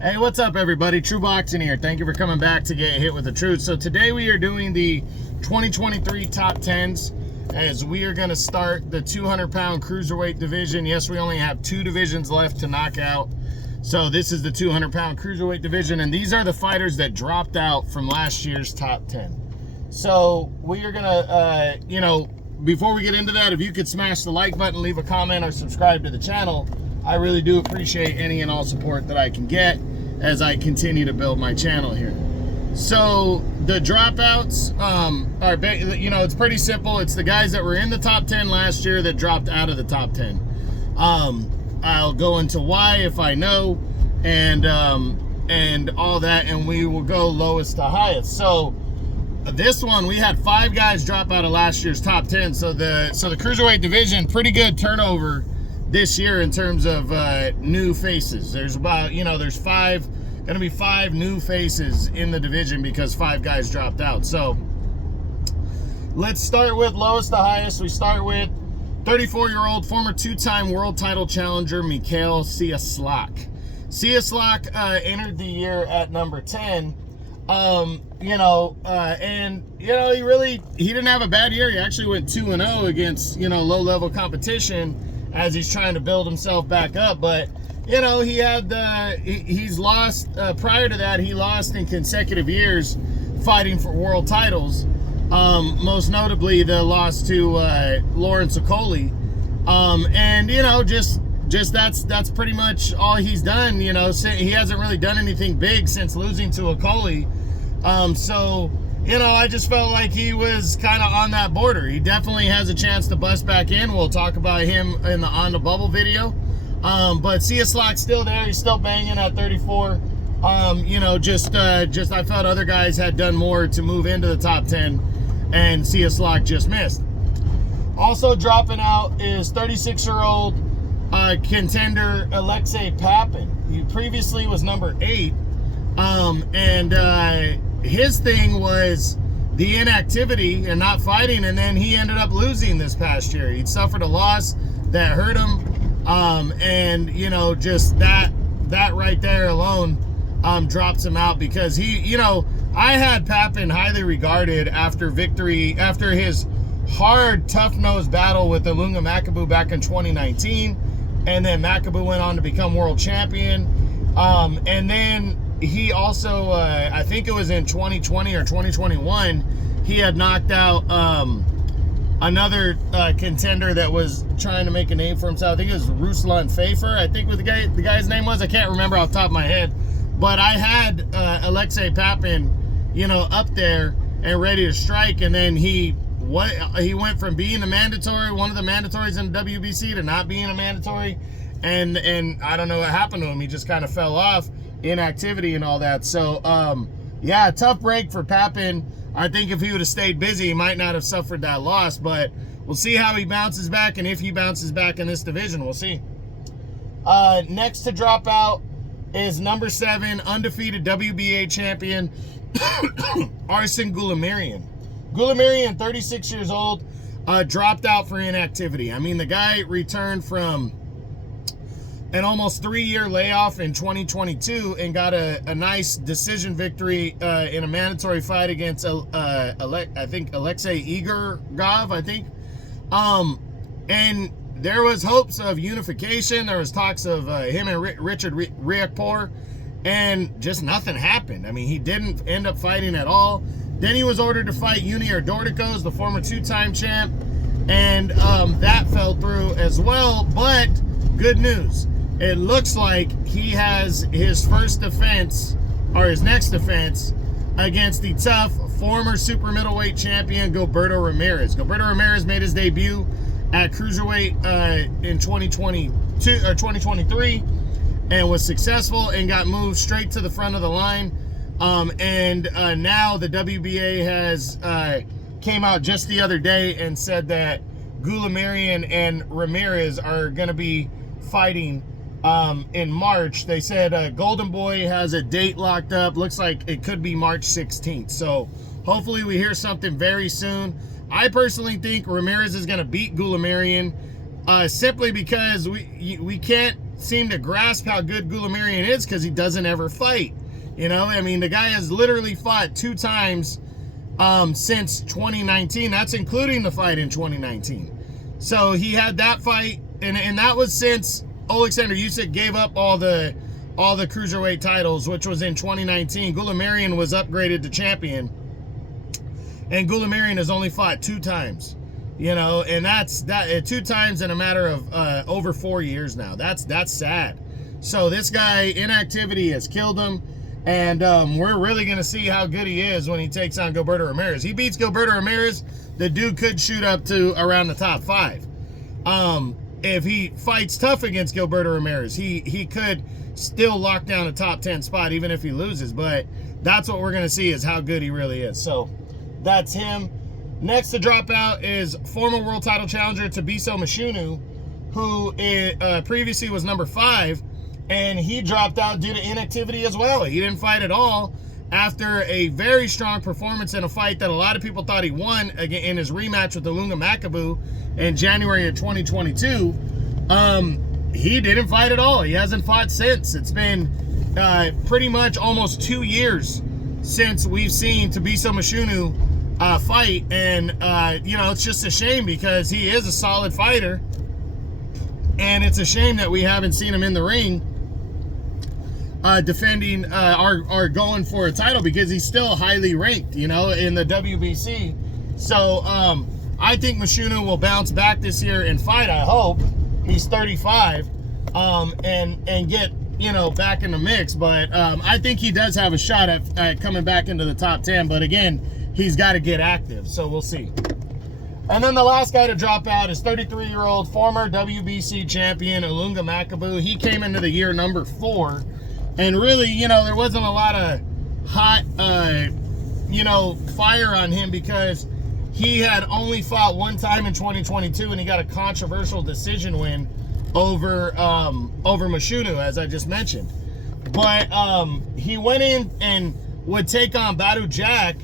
Hey, what's up everybody? True Boxing here. Thank you for coming back to get hit with the truth. So today we are doing the 2023 top 10s as we are going to start the 200-pound cruiserweight division. Yes, we only have 2 divisions left to knock out. So this is the 200-pound cruiserweight division, and these are the fighters that dropped out from last year's top 10. So we are going to, before we get into that, if you could smash the like button, leave a comment, or subscribe to the channel, I really do appreciate any and all support that I can get as I continue to build my channel here. So the dropouts are, it's pretty simple. It's the guys that were in the top 10 last year that dropped out of the top 10. I'll go into why if I know, and all that, and we will go lowest to highest. So this one, we had 5 guys drop out of last year's top 10. So the cruiserweight division, pretty good turnover this year in terms of new faces. There's about, there's gonna be 5 new faces in the division because 5 guys dropped out. So let's start with lowest to highest. We start with 34-year-old former 2-time world title challenger Mikhail Cieslak. Cieslak entered the year at number 10. He didn't have a bad year. He actually went 2-0 against, low-level competition as he's trying to build himself back up. But, he's lost, prior to that, he lost in consecutive years fighting for world titles. Most notably the loss to Lawrence Okoli. Just that's pretty much all he's done. He hasn't really done anything big since losing to Okoli. I just felt like he was kind of on that border. He definitely has a chance to bust back in. We'll talk about him in the On the Bubble video. But Cieslak's still there. He's still banging at 34. I felt other guys had done more to move into the top 10, and Cieslak just missed. Also dropping out is 36-year-old contender Alexei Papin. He previously was number 8. His thing was the inactivity and not fighting, and then he ended up losing this past year. He'd suffered a loss that hurt him, just that right there alone drops him out because I had Papin highly regarded after his hard, tough-nosed battle with Ilunga Makabu back in 2019, and then Makabu went on to become world champion, and then he also, I think it was in 2020 or 2021, he had knocked out another contender that was trying to make a name for himself. I think it was Ruslan Fafer. I think what the guy's name was. I can't remember off the top of my head. But I had Alexei Papin, up there and ready to strike, and then he went from being one of the mandatories in the WBC to not being a mandatory, and I don't know what happened to him. He just kind of fell off. Inactivity and all that. So tough break for Papin. I think if he would have stayed busy, he might not have suffered that loss, but we'll see how he bounces back, and if he bounces back in this division, we'll see. Next to drop out is number 7 undefeated WBA champion Arsen Goulamirian. Goulamirian, 36 years old, dropped out for inactivity. I mean, the guy returned from an almost 3-year layoff in 2022 and got a nice decision victory in a mandatory fight against Alexei Igorgov, and there was hopes of unification. There was talks of him and Richard Riakporhe, and just nothing happened. I mean, he didn't end up fighting at all. Then he was ordered to fight Junior Dorticos, the former 2-time champ, and that fell through as well. But good news. It looks like he has his first defense, or his next defense, against the tough former super middleweight champion Gilberto Ramirez. Gilberto Ramirez made his debut at cruiserweight in 2022 or 2023 and was successful and got moved straight to the front of the line. Now the WBA has came out just the other day and said that Goulamirian and Ramirez are going to be fighting in March. They said Golden Boy has a date locked up. Looks like it could be March 16th. So hopefully we hear something very soon. I personally think Ramirez is going to beat Goulamirian simply because we can't seem to grasp how good Goulamirian is because he doesn't ever fight. You know, I mean, the guy has literally fought 2 times since 2019. That's including the fight in 2019. So he had that fight, and that was since Alexander Usyk gave up all the cruiserweight titles, which was in 2019. Goulamirian was upgraded to champion, and Goulamirian has only fought 2 times. You know, and that's 2 times in a matter of over 4 years now. That's sad. So this guy, inactivity has killed him, and we're really going to see how good he is when he takes on Gilberto Ramirez. He beats Gilberto Ramirez, the dude could shoot up to around the top 5. If he fights tough against Gilberto Ramirez, he could still lock down a top 10 spot even if he loses. But that's what we're going to see, is how good he really is. So that's him. Next to drop out is former world title challenger Tabiso Mashunu, who previously was number 5, and he dropped out due to inactivity as well. He didn't fight at all after a very strong performance in a fight that a lot of people thought he won in his rematch with Ilunga Makabu in January of 2022. He didn't fight at all. He hasn't fought since. It's been pretty much almost 2 years since we've seen Tabiso Mashunu fight, and you know, it's just a shame because he is a solid fighter, and it's a shame that we haven't seen him in the ring defending or going for a title, because he's still highly ranked, you know, in the WBC. So I think Mashunu will bounce back this year and fight. I hope. He's 35 and get, you know, back in the mix, but I think he does have a shot at coming back into the top 10, but again, he's got to get active, so we'll see. And then the last guy to drop out is 33-year-old former WBC champion Ilunga Makabu. He came into the year number 4, and really, you know, there wasn't a lot of hot, you know, fire on him because he had only fought 1 time in 2022, and he got a controversial decision win over Mashunu, as I just mentioned. But he went in and would take on Badu Jack,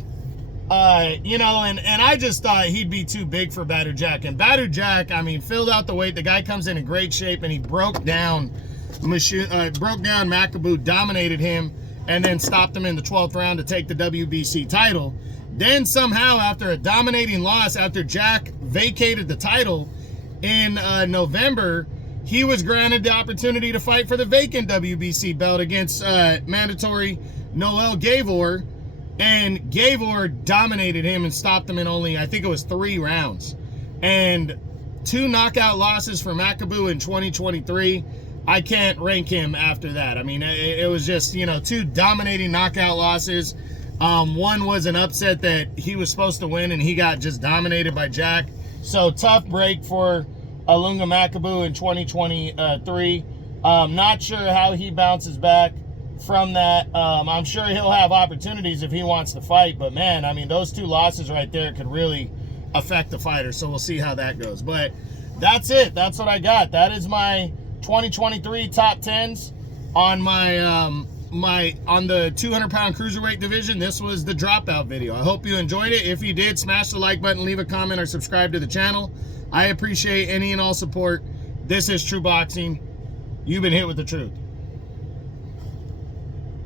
you know, and I just thought he'd be too big for Badu Jack. And Badu Jack, I mean, filled out the weight. The guy comes in great shape, and he broke down Makabu, dominated him, and then stopped him in the 12th round to take the WBC title. Then somehow, after a dominating loss, after Jack vacated the title in November, he was granted the opportunity to fight for the vacant WBC belt against mandatory Noel Gavor, and Gavor dominated him and stopped him in only, I think it was 3 rounds. And 2 knockout losses for Makabu in 2023. I can't rank him after that. I mean, it was just, you know, 2 dominating knockout losses. One was an upset that he was supposed to win, and he got just dominated by Jack. So tough break for Ilunga Makabu in 2023. Not sure how he bounces back from that. I'm sure he'll have opportunities if he wants to fight, but man, I mean, those 2 losses right there could really affect the fighter. So we'll see how that goes. But that's it. That's what I got. That is my 2023 top 10s on my on the 200-pound cruiserweight division. This was the dropout video. I hope you enjoyed it. If you did, smash the like button, leave a comment, or subscribe to the channel. I appreciate any and all support. This is True Boxing. You've been hit with the truth.